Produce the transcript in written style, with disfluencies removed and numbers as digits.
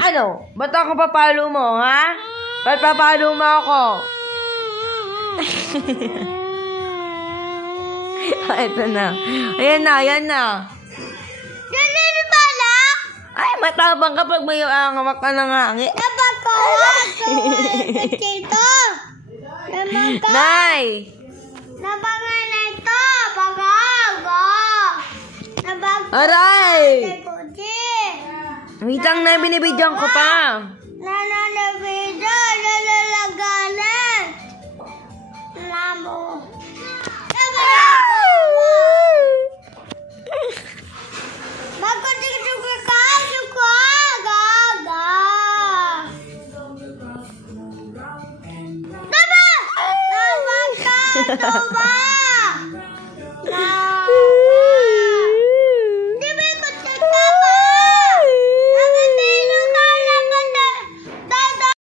Ano? Ba't ako papalo mo, ha? Ba't papalo mo ako? Ito na. Ayan na, ayan na. Ganun pala? Ay, matabang kapag may angamak ka ng hangin. Napagkawag dito. Nay! Nabangan na ito. Pagago. Aray! Wait lang na, binibidyan ko pa. Nananabida, nalalaganan. Lamo. Magkatigil ka, suka, gaga. Tama! Tama ka, tama!